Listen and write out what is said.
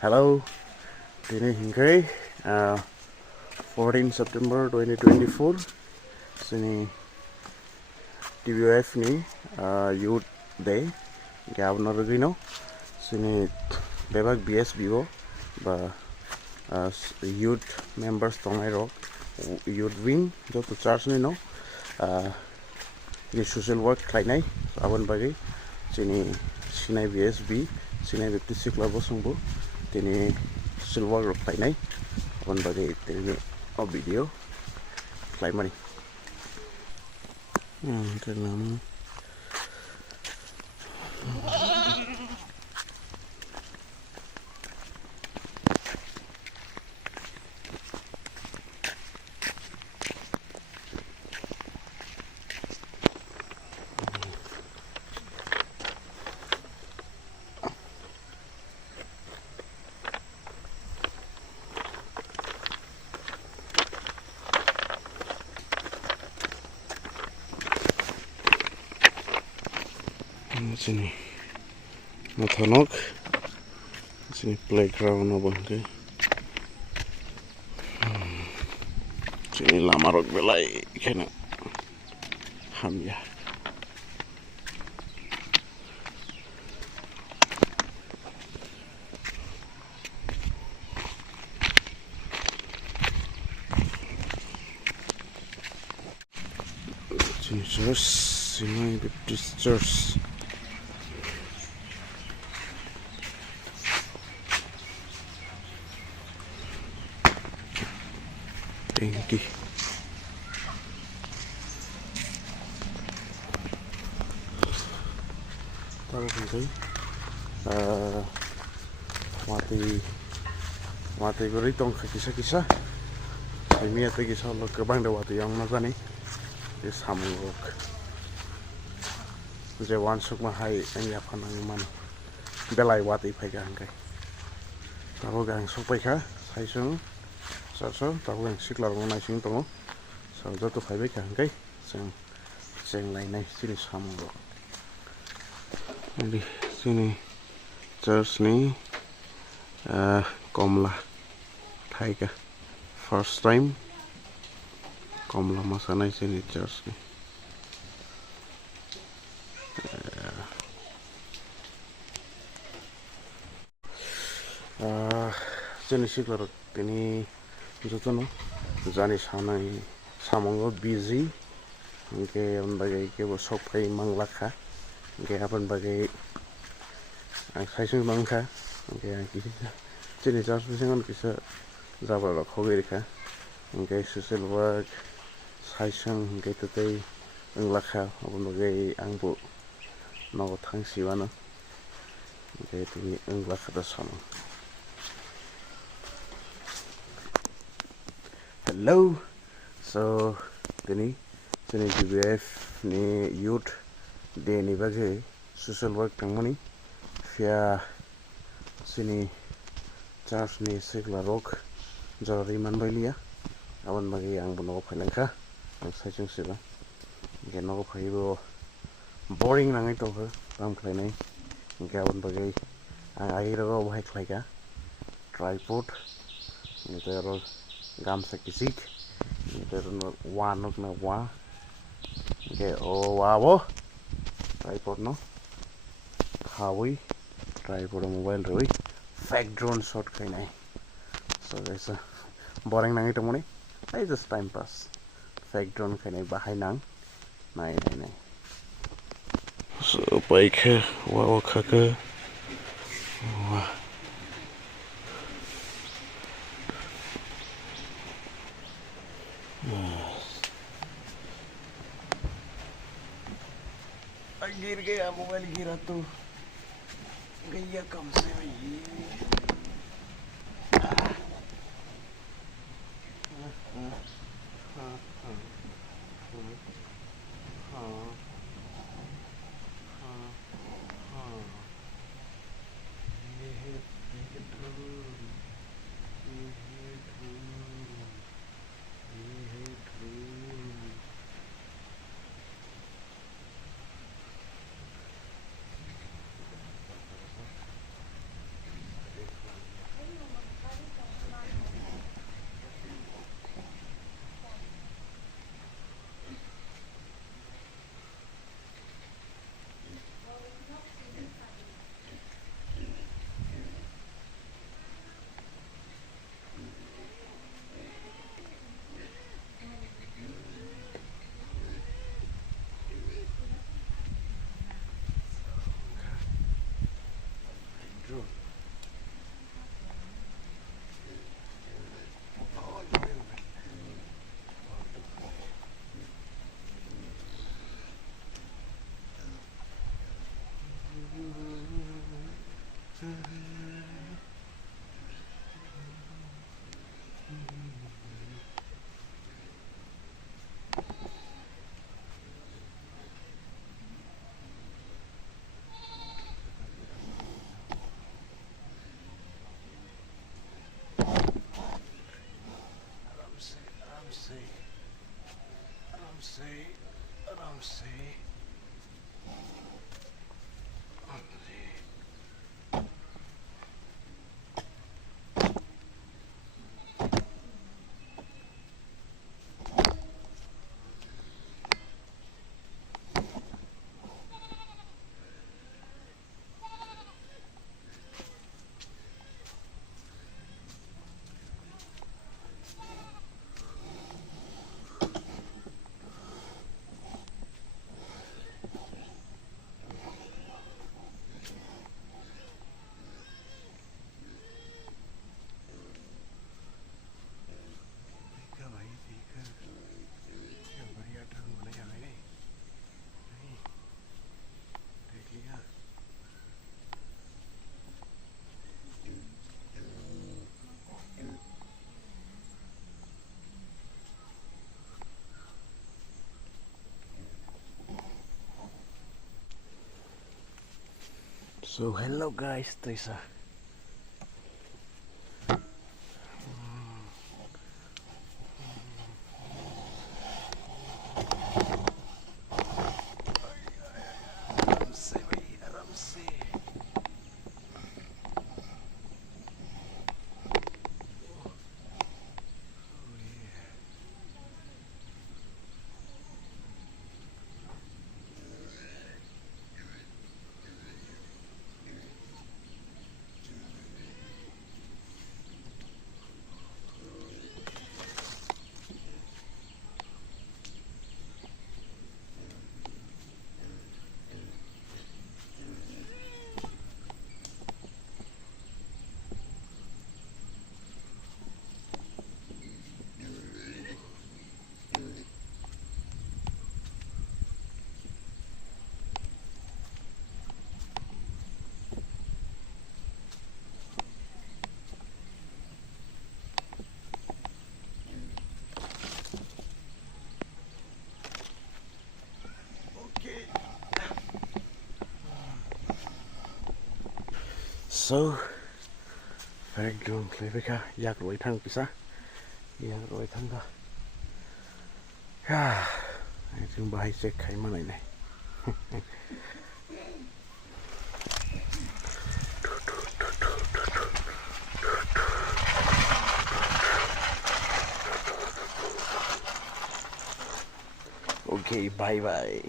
Hello, ini hinggai 14 September 2024 sini TBF ni Youth Day gabon rugino sini bebak BSBO ba youth members tongai rok youth wing joto church ni no ini social work khlainai abon bagi sini sinai BSB sinai baptist club sungbu tini social work rok khlainai abon bagi tini video khlaimani kenapa sini mathanok sini playground abangke sini lamarok belai kena hamya sini church sini baptist church tinggi tahu sih mati beri tong kisah ini atau kisah lo kerbang dah waktu yang mana nih di samuruk jawan suk mahai ini apa namanya belai waktu pakai angkai tahu gang suk pakai saya sung so tahu yang siklar ngai sing tongo so jatuh pakai angkai sing lain nih sini samuruk di sini church nih komlah khai ka first time komlah masana sini church nih sini siklar ini jatuh no jani sana samongo busy ke bagai ke sok kai manglakha ke apan bagai saisung mangkha ke kisi sini church bisingan kisa jabar rok hoge rekha ke social work saisung ke tutai anglakha apan bagai angbo no thangsiwana ke tini anglakha da sama hello so tini sini TBF ni youth day ni bagai social work tangmani via sini church ni sikla rock jari manbailia awan bagai ang bono phailangkha ang saijung siba ge no phaibo boring nangai to ram khlainai ge awan bagai ang ai ro bhai khlaika tripod ni tero gamsa kisik ni tero wa nok na wa ge o wa bo tripod no hawi tripod mobile roi fake drone shot khainai so guys boring nangai to moni I just time pass fake drone khainai bahai nang nai so baik wa khaka wa गिर गया mobile गिरा तो गैया कम से ये So hello guys, Teresa. So, phải đường lấy với cả giặc rồi thằng kìa, giặc rồi thằng đó. Chúng bài sẽ khai mannai này. Okay, bye bye.